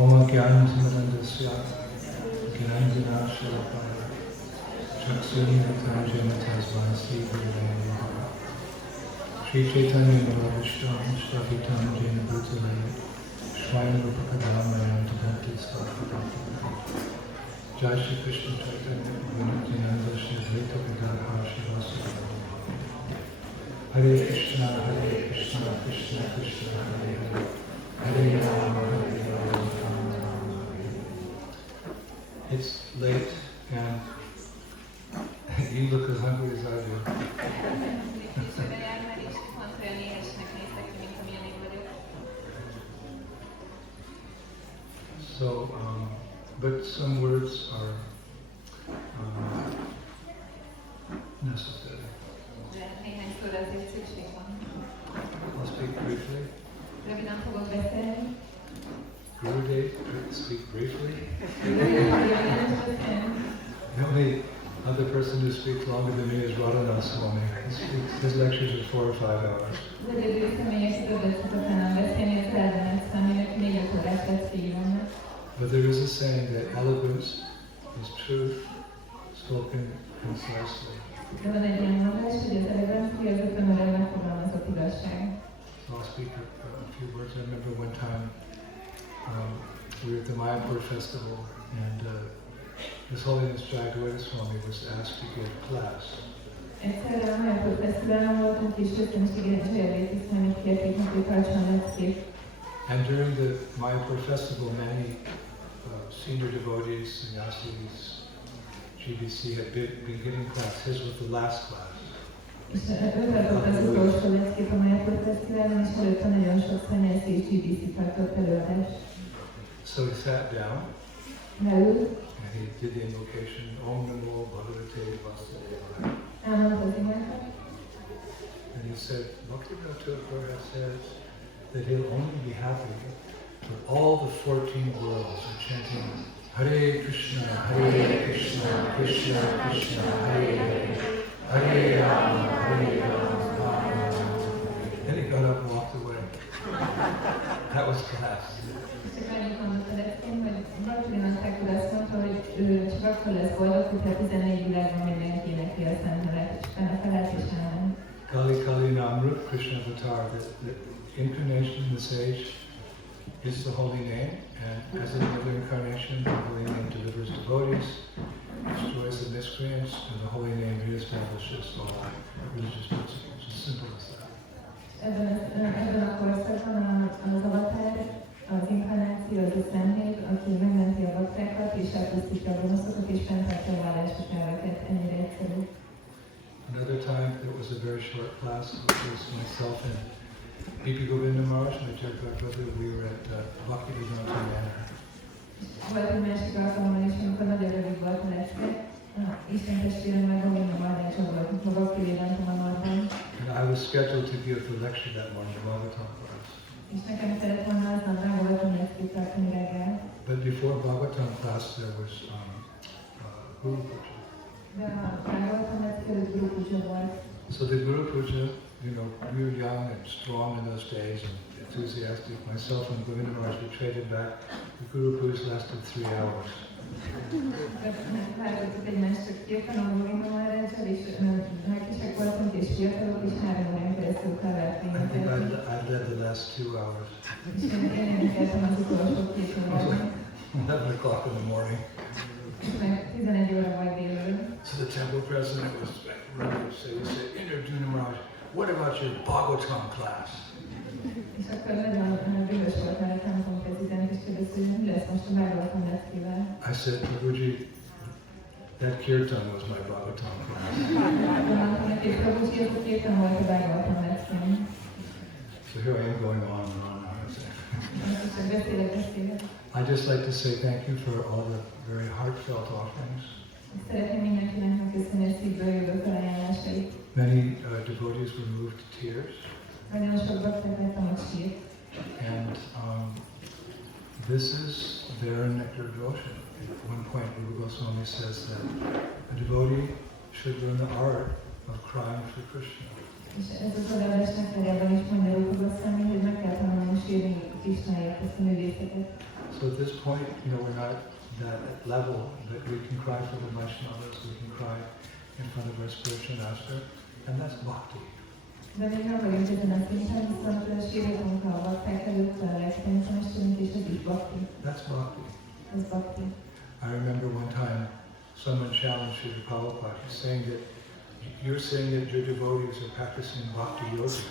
Oma Gyananandasya Gyananjanashalapaya Chaksunyatanjana Tasmasi Guruvaya Sri Chaitanya Mahavishtam Shravitam Jena Bhutale Swayam Rupakadamayam Tadanti Svapadatam Jai Shri Krishna Chaitanya Nityananda Shri Advaita Gadadhar Shivasana Hare Krishna, Krishna Krishna, Hare Hare, Hare Rama, Hare Rama, Rama Rama, Hare Hare. It's late and you look as hungry as I do. So, but some words are necessary. I'll speak briefly. Gurudev, speak briefly. The only other person who speaks longer than me is Radhanath Swami. His lectures are 4 or 5 hours. But there is a saying that eloquence is truth spoken concisely. So I'll speak a few words. I remember one time we were at the Mayapur festival and His Holiness Jayagurudeva Swami was asked to give class. And during the Mayapur festival, many senior devotees, sannyasis, GBC had been giving class. His was the last class. So he sat down and he did the invocation, Om Namo Bhagavate Vasudevaya. And he said, Bhaktivinoda Thakur says that he'll only be happy if all the 14 worlds are chanting Hare Krishna, Krishna Krishna, Hare Hare, Hare Rama, Rama Rama. Then he got up and walked away. That was class. Kali Kali Namrut Krishna Avatar, the incarnation in this age is the holy name, and as in another incarnation, the holy name delivers devotees, destroys the miscreants, and the holy name reestablishes all religious principles. As simple as that. Ebben a korszakban az avatar, az inkarnáció, az a szentnév, aki megmenti a baktákat, és elpusztítja a gonoszokat, és fenntartja a vallási elveket. Ennyire egyszerű. Another time, there was a very short class, which was myself and B.P. Govinda Maharaj, my dear brother, we were at Bhaktivedanta Manor. Volt egy másik alkalommal is, amikor nagyon rövid volt a lecke. Isten testvéremmel Govinda Maharajra volt a Bhaktivedanta Manorban. And I was scheduled to give the lecture that morning, the Bhagavatam class. És nekem kellett volna aznap Bhagavatam leckét tartani reggel. But before Bhagavatam class, there was Guru Puja. De a Bhagavatam lecke előtt Guru Puja volt. So the Guru Puja, you know, we were young and strong in those days and enthusiastic. Myself and Govinda Maharaj, we traded back. The Guru Puja lasted 3 hours. Vártuk egymást csak fiatalon Govinda Maharajjal, és kisek voltunk és fiatalok, és 3 órán keresztül kávert I think I led the last 2 hours. És én énekeltem az utolsó 2 órában. 11 o'clock in the morning. És meg 11 óra volt délelőtt. So the temple president was ready to say, he said, Indra Maharaj, what about your Bhagavatam class? És akkor nagyon büdös volt már a templom prezident, és kérdezte, hogy mi lesz most a Bhagavatam leckével. I said, Prabhuji, that kirtan was my Bhagavatam class. Mondtam neki, hogy Prabhuji, ez a kirtan volt a Bhagavatam leckém. So here I am going on and on. Csak beszélek. I'd just like to say thank you for all the very heartfelt offerings. Szeretném mindenkinek megköszönni a szívből jövő felajánlásait. Many devotees were moved to tears. Nagyon sok bakták láttam, hogy sírt. And this is their nectar devotion. At one point, Rupa Goswami says that a devotee should learn the art of crying for Krishna. És ez az odaadás nektarjában is mondja Rupa Goswami, hogy meg kell tanulni sírni Krishnáért, ezt a művészetet. So at this point, we're not that level that we can cry for the Vaishnavas, we can cry in front of our spiritual master, and that's bhakti. De még nem vagyunk ezen a szinten, viszont sírjunk a bakták előtt, a legszentesünk, és ez is bhakti. That's bhakti. Ez bhakti. I remember one time someone challenged Srila Prabhupada, saying that you're saying that your devotees are practicing bhakti yoga,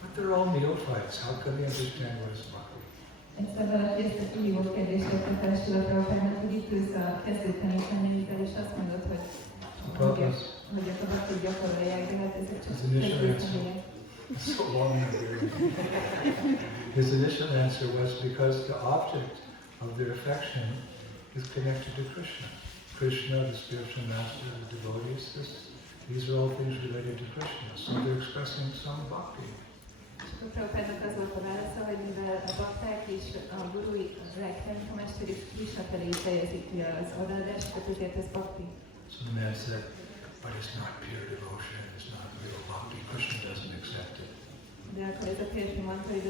but they're all neophytes. How can they understand what is bhakti? Egyszer valaki ezt a kihívó kérdést tette fel Srila Prabhupádnak, hogy itt ülsz a kezdő tanítványaidval, és azt mondod, hogy a bhaktit gyakorolják, de hát ezek csak kezdő tanítványok. So long ago. His initial answer was because the object of their affection is connected to Krishna. Krishna, the spiritual master, the devotees, these are all things related to Krishna. So they're expressing some bhakti. A Prabhupádnak az volt a válasza, hogy mivel a bakták és a gurui, a legszentesek és Krishna felé fejezik ki az odaadást, tehát ezért ez bhakti. So the man said, but it's not pure devotion, it's not real bhakti. Krishna doesn't accept it. De akkor ez a férfi mondta, hogy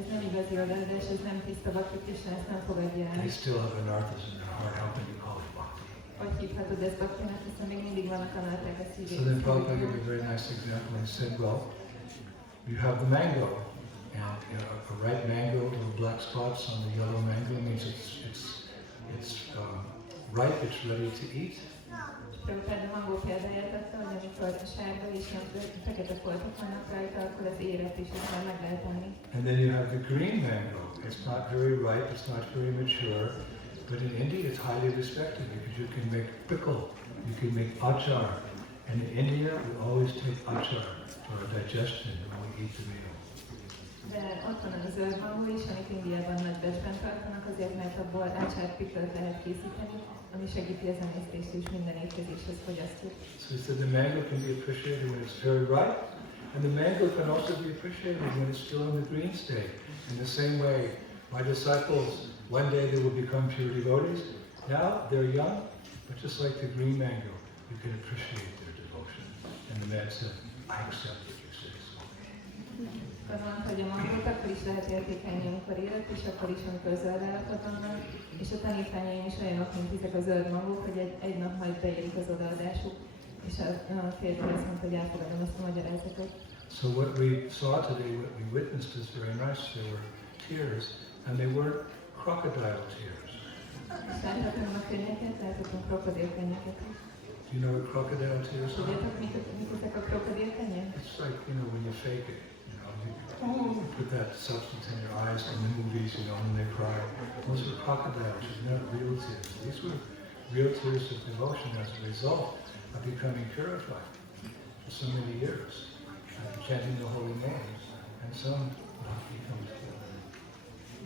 ez nem igazi odaadás, ez nem tiszta bhakti, Krishna ezt nem fogadja el. They still have anarthas in their heart. How can you call it bhakti? Hogy hívhatod ezt bhaktinak, hiszen még mindig vannak anarthák a szívében. So then Prabhupada gave a very nice example and said, well, you have the mango, and a ripe mango with black spots on the yellow mango means it's ripe, it's ready to eat. Prabhupád a mangó példáját adta, hogy amikor a sárga és fekete foltok vannak rajta, akkor az érett is, ezt már meg lehet enni. And then you have the green mango. It's not very ripe, it's not very mature, but in India it's highly respected because you can make pickle, you can make achar. And in India we always take achar for our digestion when we eat the meal. De ott van a zöld mangó is, amit Indiában nagy becsben tartanak, azért mert abból ácsát picklet lehet készíteni, ami segíti az emésztést és minden étkezéshez fogyasztjuk. So he said the mango can be appreciated when it's very ripe, and the mango can also be appreciated when it's still in the green state. In the same way, my disciples, one day they will become pure devotees. Now they're young, but just like the green mango, you can appreciate their devotion. And the man said, I accept what you say. Azt mondta, hogy a mangót akkor is lehet értékelni, amikor élet, és akkor is, amikor zöld állapotban van. És a tanítványaim is olyanok, mint ezek a zöld mangók, hogy egy nap majd beérik az odaadásuk. És a férfi azt mondta, hogy elfogadom ezt a magyarázatot. So what we saw today, what we witnessed is very nice. There were tears, and they weren't crocodile tears. Láthatom a könnyeket, láthatom krokodilkönnyeket. Do you know what crocodile tears are? Tudjátok, mit ezek a krokodilkönnyek? It's like, when you fake it. You put that substance in your eyes in the movies, when they cry. Those were crocodiles, not real tears. These were real tears of devotion as a result of becoming purified for so many years, chanting the holy names, and some bhakti comes together.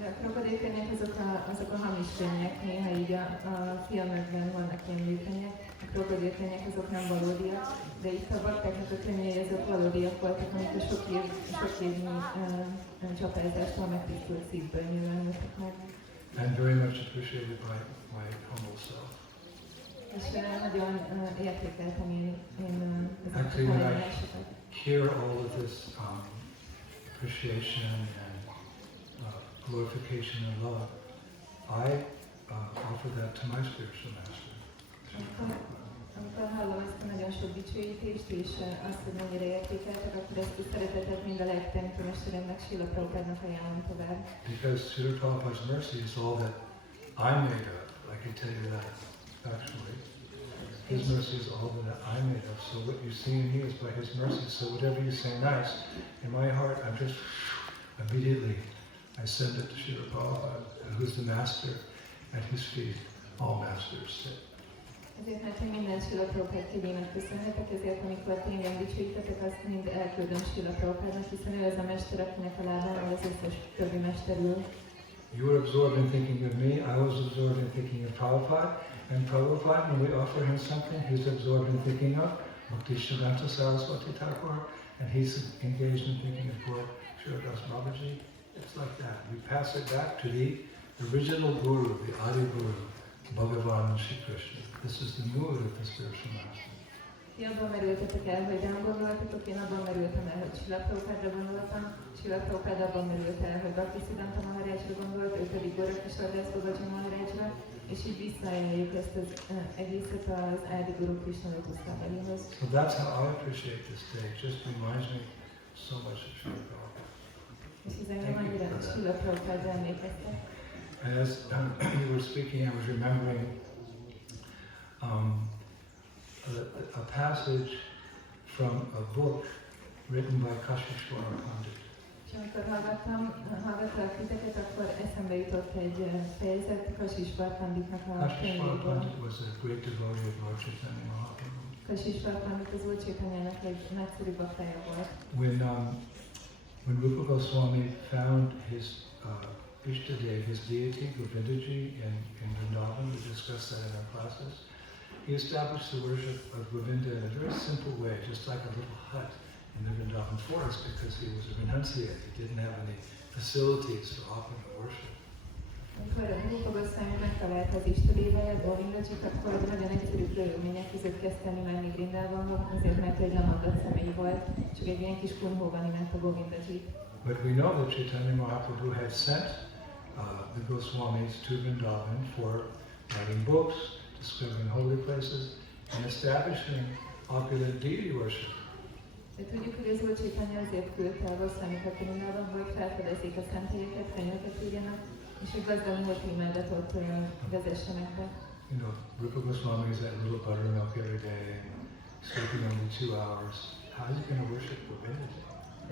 De a krokodilkönnyek azok a hamis könnyek, néha így a filmekben vannak ilyen műkönnyek. A krokodilkönnyek azok nem valódiak, de itt a baktáknak a könnyei azok valódiak voltak, amik a sok évnyi csapázástól megtisztult szívből nyilvánultak meg. And very much appreciated by my humble self. És nagyon értékeltem én ezeket a Actually, when I hajlásokat. hear all of this appreciation and glorification and love, I offer that to my spiritual master. Amikor hallom ezt a nagyon sok dicsőítést és azt, hogy mennyire értékeltek, akkor ezt a szeretetet mind a legteremtőmesteremnek, Srila Prabhupádnak ajánlom tovább. Because Srila Prabhupada's mercy is all that I'm made of. I can tell you that factually. His mercy is all that I'm made of. So what you see in me is by His mercy. So whatever you say nice, in my heart, I'm just immediately I send it to Srila Prabhupada, who's the master. At His feet, all masters sit. Ezért, mert én minden Srila Prabhupád kegyének köszönhetek, ezért amikor ti engem dicsőítetek, azt mind elküldöm Srila Prabhupádnak, hiszen ő az a mester, akinek a lábán az összes többi mester ül. You were absorbed in thinking of me, I was absorbed in thinking of Prabhupada, and Prabhupada, when we offer him something, he's absorbed in thinking of Bhaktisiddhanta Saraswati Thakur, and he's engaged in thinking of poor Sridas Babaji. It's like that. We pass it back to the original Guru, the Adi Guru, Bhagavan Shri Krishna. This is the mood of the spiritual master. Ti abban merültetek el, hogy rám gondoltatok, én abban merültem el, hogy Srila Prabhupádra gondoltam, Srila Prabhupád abban merült el, hogy Bhaktisiddhanta Maharajra gondolt, ő pedig Gorakishora Das Babaji Maharajra, és így visszajelljük ezt az egészet az Adi Guru Krishna Lotuszlábához. So that's how I appreciate this day. It just reminds me so much of Srila Prabhupada. És ez engem annyira Srila Prabhupádra emlékeztek. And as you were speaking, I was remembering a passage from a book written by Kashishwara Pandit. És amikor hallgattalak titeket, akkor eszembe jutott egy fejezet Kashishwara Panditnak a Kashishwara könyvéből. Pandit was a great devotee of Lord Chaitanya Mahaprabhu. Kashishwara Pandit az Úr Chaitanyának egy nagyszerű baktája volt. When Rupa Goswami found his Ishtadev, his deity, Govindaji, in Vrindavan, we discussed that in our classes, he established the worship of Govinda in a very simple way, just like a little hut in the Vrindavan forest, because he was a renunciate. He didn't have any facilities to offer the worship. Amikor Rupa Goswami megtalálta az Istadéváját, Govindajit, akkor nagyon egyszerű körülmények között kezdte imádni Vrindavanban, azért mert egy lemondott személy volt, csak egy ilyen kis kunyhóban imádta Govindajit. But we know that Chaitanya Mahaprabhu had sent the Goswamis to Vrindavan for writing books, discovering holy places, and establishing opulent deity worship. De tudjuk, hogy az Úr Chaitanya azért küldte a Goswamikat Vrindavanba, hogy felfedezzék a szentélyeket, könyveket írjanak, és hogy gazdag múlt imádatot vezessenek be. You know, Rupa Goswami is at little buttermilk every day, sleeping only 2 hours. How is he going to worship Govindaji?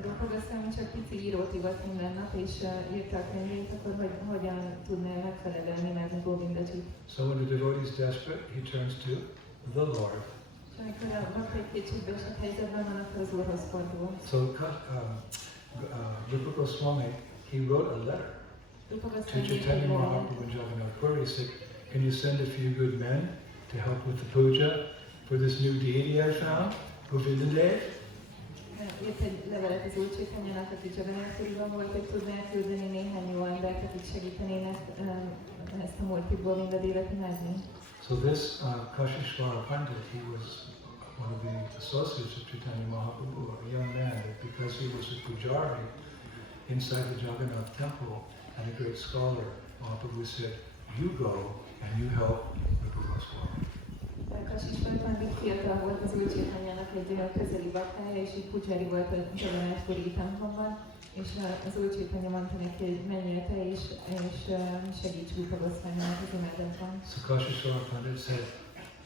Rupa Goswami csak pici írót ivott minden nap, és írta a könyvét, akkor hogyan tudná megfelelően imádni Govindajit. So when the devotee is desperate, he turns to the Lord. És amikor a bakta egy kicsit bősebb helyzetben van, akkor az Úrhoz fordul. So Rupa Goswami, he wrote a letter Rupa to Goswami Chaitanya Mahaprabhu and Jagannath Puri. He said, can you send a few good men to help with the puja for this new deity I found, Govinda Dev? Írt egy levelet az Úr Chaitanyának, aki Jagannath Puriban volt, hogy tudnál küldeni néhány jó embert, akik segítenének ezt a Murtit Govinda Devet imádni. So this Kashishwara Pandit, he was one of the associates of Chaitanya Mahaprabhu, a young man, but because he was a pujari inside the Jagannath temple and a great scholar, Mahaprabhu said, you go and you help Rupa Goswami. Kashishwara Pandit fiatal volt az Úr Chaitanyának egy közeli baktája, és így pujari volt a Jagannath Puri templomban, és az Úr Chaitanya mondta neki, hogy menjél te is, és segíts Rupa Goswaminak az imádatban. So Kashishwara Pandit said,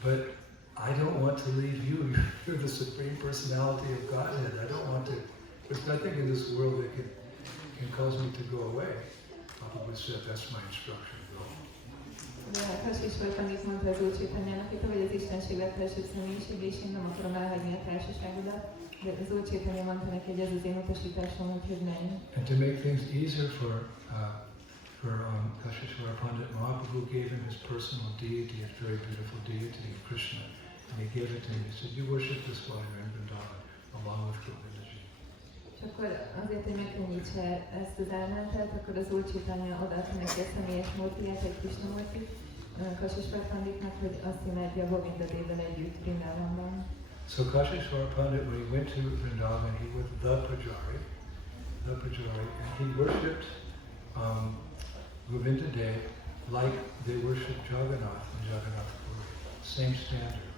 but I don't want to leave you. You're the Supreme Personality of Godhead. I don't want to. There's nothing in this world that can cause me to go away. Prabhupada said, that's my instruction. Go. De Kashishwara Pandit mondta az Úr Chaitanyának, hogy te vagy az Istenség legfelsőbb személyisége, és én nem akarom elhagyni a társaságodat. De az Úr Chaitanya mondta neki, hogy ez az én utasításom, úgyhogy menj. And to make things easier for Kashishwara Pandit, Mahaprabhu gave him his personal deity, a very beautiful deity of Krishna. And he gave it to him. He said, you worship this while you're in Vrindavan, along with Govindaji. És akkor azért, hogy megkönnyítse ezt az elmentet, akkor az Úr Chaitanya odaadta neki a személyes murtiját, egy Krishna murtit, Kashishwara Panditnak, hogy azt imádja Govinda Devvel együtt Vrindavanban. So Kashishwara Pandit, when he went to Vrindavan, he was the pujari, and he worshipped Govinda Dev like they worshipped Jagannath and Jagannath Puri. Same standard.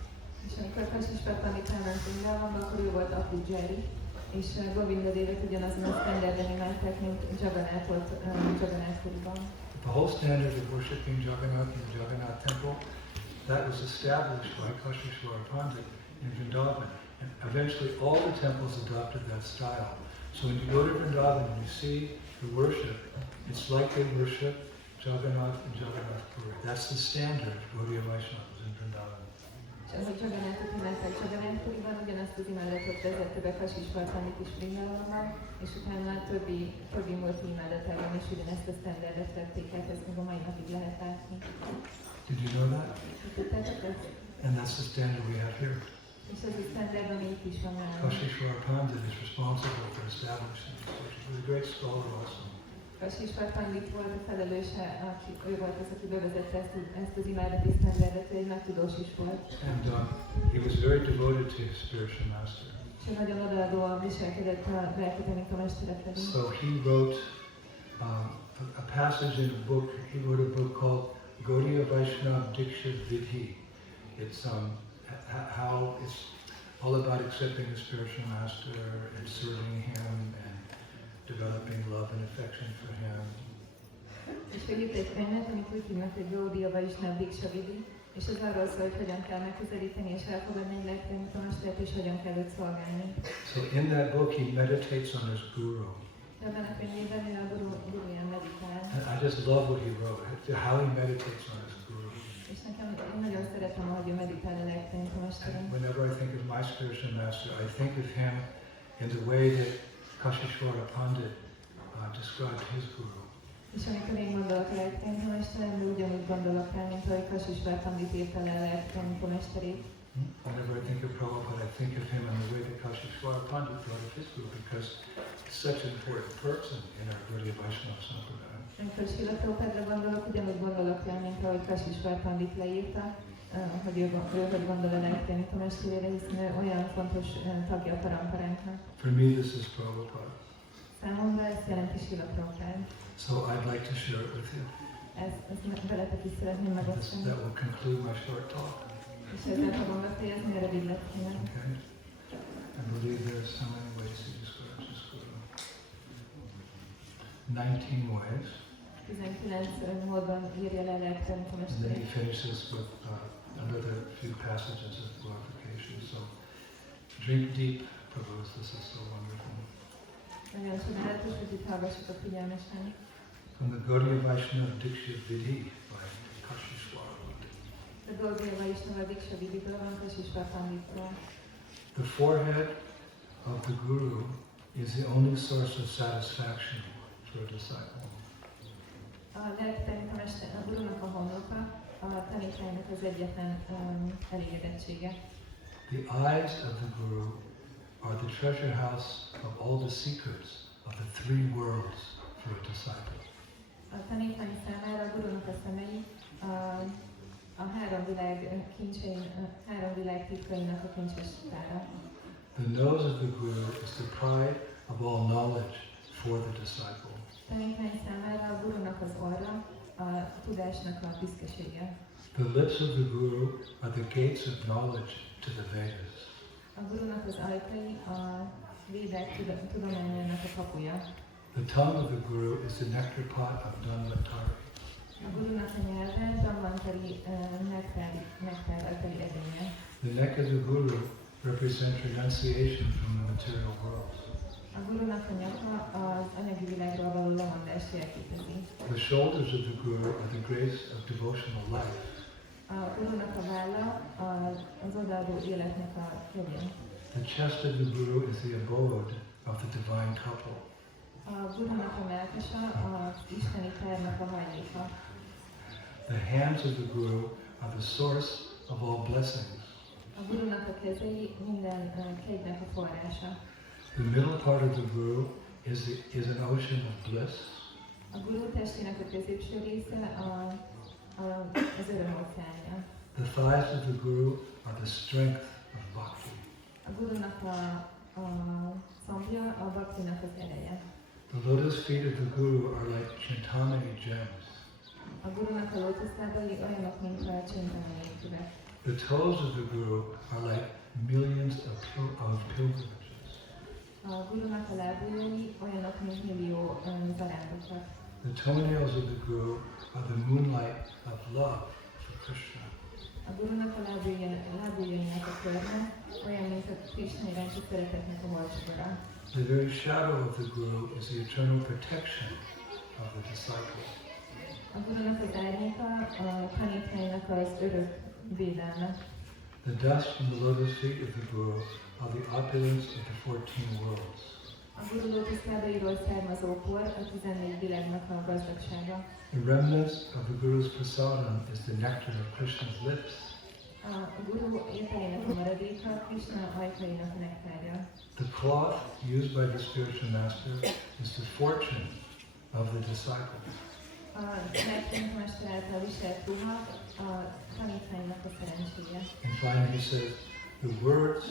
És amikor Kashishwara Pandit elment Vrindavanba, akkor ő volt a pujari, és Govinda Devet ugyanazon a standarden imádták, mint Jagannathot Jagannath Puriban. The whole standard of worshipping Jagannath in the Jagannath temple, that was established by Kashishwara Pandit in Vrindavan. And eventually all the temples adopted that style. So when you go to Vrindavan and you see the worship, it's like they worship Jagannath and Jagannath Puri. That's the standard of Gaudiya Vaishnavas in Vrindavan. És ahogy Jagannathot imádták Jagannath Puriban, ugyanazt az imádatot vezette be Kashishwara Pandit is Vrindavanban, és utána a többi multi imádatában is ugyanezt a standardet vették át, ezt még a mai napig lehet látni. Did you know that? Tudtátok ezt? And that's the standard we have here. És ez a standard, ami itt is van nálunk. Kashishwara Pandit is responsible for establishing this. He's a great scholar also. Kasisvara Pandit volt a felelőse, ő volt az, aki bevezette ezt az imádati sztenderdet, ő egy nagy tudós is volt. And he was very devoted to his spiritual master. És nagyon odaadóan viselkedett a lelki tanítómestere felé. So he wrote a passage in a book. He wrote a book called Gaudiya Vaishnava Diksha Vidhi. It's how it's all about accepting the spiritual master and serving him and developing love and affection for him. És ő írt egy könyvet, amit úgy hívnak, hogy Gaudiya Vaishnava Diksha Vidhi, és ez arról szól, hogy hogyan kell megközelíteni és elfogadni egy lelki tanítómestert, és hogyan kell őt szolgálni. So in that book he meditates on his guru. Ebben a könyvében ő a guruján meditál. And I just love what he wrote, how he meditates on his guru. És nekem én nagyon szeretem, ahogy ő meditál a lelki tanítómesteren. And whenever I think of my spiritual master, I think of him in the way that Kashisvara Pandit described his guru. És amikor én gondolok a lelki tanítómesteremre, ugyanúgy gondolok rá, mint ahogy Kasisvara Pandit írta le a lelki tanítómesterét. Whenever I think of Prabhupada, I think of him in the way that Kashisvara Pandit thought of his guru, because he's such an important person in our Gaudiya Vaishnava Sampradaya. Amikor Srila Prabhupádra gondolok, ugyanúgy gondolok rá, mint ahogy Kasisvara Pandit leírta, hogy ő hogy gondol a lelki tanítómesterére, hiszen ő olyan fontos tagja a paramparánknak. For me, this is Prabhupada. Számomra ezt jelenti Srila Prabhupád. So I'd like to share it with you. Ezt veletek is szeretném megosztani. That will conclude my short talk. És ezzel fogom befejezni, a rövid leckémet. Okay? I believe there's so many ways he describes his guru. 19 ways. 19 módon írja le a lelki And then he tanítómesterét. finishes with another few passages of glorification. So drink deep, Prabhus, this is so wonderful. Nagyon csodálatos, hogy itt hallgassatok figyelmesen. From the Gaudiya Vaishnava Diksha Vidhi by Kashisvara Pandit. A Gaudiya Vaishnava Diksha Vidhiből van Kasisvara Panditról. The forehead of the Guru is the only source of satisfaction for a disciple. A lelki tanítómester, a gurunak a homloka, a tanítványnak az egyetlen elégedettsége. The eyes of the Guru are the treasure house of all the secrets of the three worlds for a disciple. A tanítvány számára a gurunak a szemei a három világ kincsein, három világ titkainak a kincses tára. The nose of the Guru is the pride of all knowledge for the disciple. A tanítvány számára a gurunak az orra, a tudásnak a büszkesége. The lips of the Guru are the gates of knowledge to the Vedas. A gurunak az ajkai a védák tudományának a kapuja. The tongue of the Guru is the nectar pot of Dhanvantari. A gurunak a nyelve Dhanvantari nektárral teli edénye. The neck of the Guru represents renunciation from the material world. A gurunak a nyaka az anyagi világról való lemondást jelképezi. The shoulders of the Guru are the grace of devotional life. A gurunak a válla az odaadó életnek a jegyén. The chest of the Guru is the abode of the divine couple. A gurunak a mellkasa az isteni párnak a hajléka. The hands of the Guru are the source of all blessings. A gurunak a kezei minden kegynek a forrása. The middle part of the Guru is an ocean of bliss. A guru testének a középső része az öröm óceánja. The thighs of the Guru are the strength of bhakti. A gurunak a szombja a bhaktinak az ereje. The lotus feet of the Guru are like chintamani gems. A gurunak a lótuszlábai olyanok, mint a csintamani kövek. The toes of the Guru are like millions of pilgrimages. A gurunak a lábujjai olyanok, mint millió zarándokat. The toenails of the Guru are the moonlight of love for Krishna. A gurunak a lábujjainak a körme olyan, mint a Krishna iránti szeretetnek a horsugara. The very shadow of the Guru is the eternal protection of the disciple. A gurunak az árnyéka a tanítványnak az örök védelme. The dust from the lotus feet of the Guru are the opulence of the 14 worlds. A guru lótuszlábairól származó por a 14 világnak a gazdagsága. The remnants of the Guru's prasadam is the nectar of Krishna's lips. A guru ételének a maradéka Krishna ajkainak a nektárja. The cloth used by the spiritual master is the fortune of the disciple. A megtanítomester által viselt ruha a tanítványnak a szerencséje. And finally he says, the words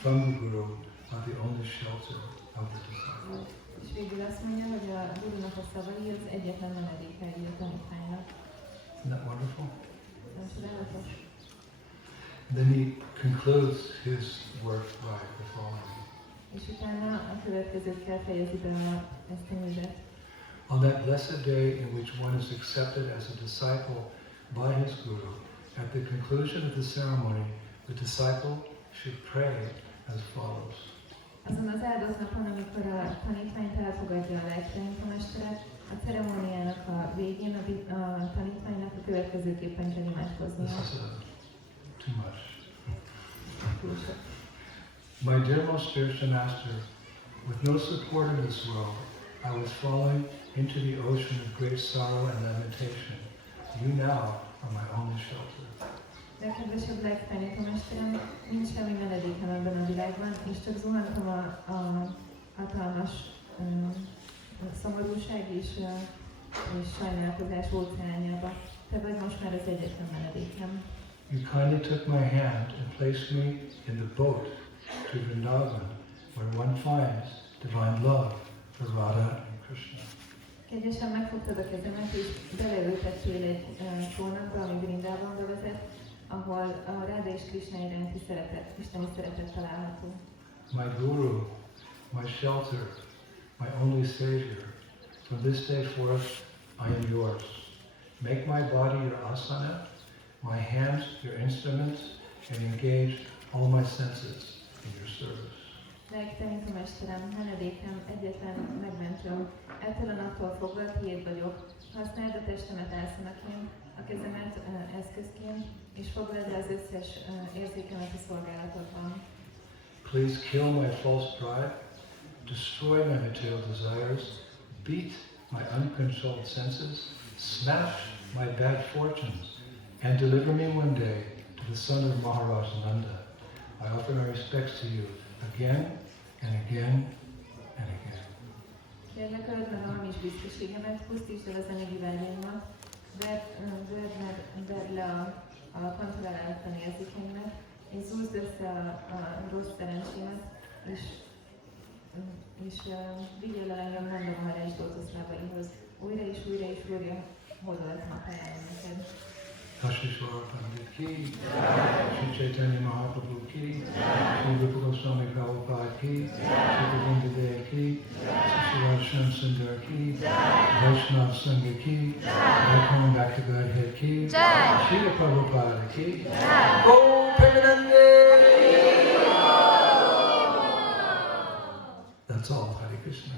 from the Guru are the only shelter of the disciple. És végül azt mondja, hogy a Gurunak a szavai az egyetlen menedékei a tanítványnak. Isn't that wonderful? Ez csodálatos. Then he concludes his work by the following. És utána a következőkkel fejezi be ezt a művet. On that blessed day in which one is accepted as a disciple by his Guru, at the conclusion of the ceremony, the disciple should pray as follows. Azon az áldott napon, amikor a tanítványt elfogadja a lelkitanítómesteret, a ceremóniának a végén a tanítványnak a következőképpen kell imádkoznia. This is too much. My dear most spiritual master, with no support in this world, I was falling into the ocean of great sorrow and lamentation. You now are my only shelter. Legkedvesebb lelkitanítómesterem, nincs semmi menedékem ebben a világban, és csak zuhantam a hatalmas szomorúság és sajnálkozás óceánjába. Te vagy most már az egyetlen menedékem. You kindly took my hand and placed me in the boat to Vrindavan, where one finds divine love for Radha and Krishna. Kegyesen megfogtad a kezemet, és beleültettél egy csónakba, ami Vrindávonba vezet, ahol a Ráda és Krishna iránti isteni szeretet található. My Guru, my shelter, my only savior, from this day forth I am yours. Make my body your asana, my hands your instruments, and engage all my senses in your service. Lelkitanítómesterem, menedékem, egyetlen megmentőm, ettől a naptól fogva tiéd vagyok. Használd a testemet ászanaként, a kezemet eszközként, és foglald le az összes érzékemet a szolgálatodban. Please kill my false pride, destroy my material desires, beat my uncontrolled senses, smash my bad fortunes, and deliver me one day to the son of Maharaj Nanda. I offer my respects to you again and again and again. Kérlek, öld meg a hamis büszkeségemet, pusztítsd el az anyagi vágyaimat, verd le a kontrollálatlan érzékeimet, és zúzd össze a rossz szerencsémet, és vigyél el engem Nanda Maharaj lótuszlábaihoz. Újra és újra és újra hódoltam a pályán neked. Hashiswara Pandit ki, Shri Chaitanya Mahaprabhu ki, Shri Rupa Goswami Prabhupada ki, Shri Govinda Dev ki, Shri Radhashyam Sundar ki, Vaishnav Sangha ki, Welcome back to Godhead ki, Shri Prabhupada ki, Go Premanande! That's all, Hare Krishna.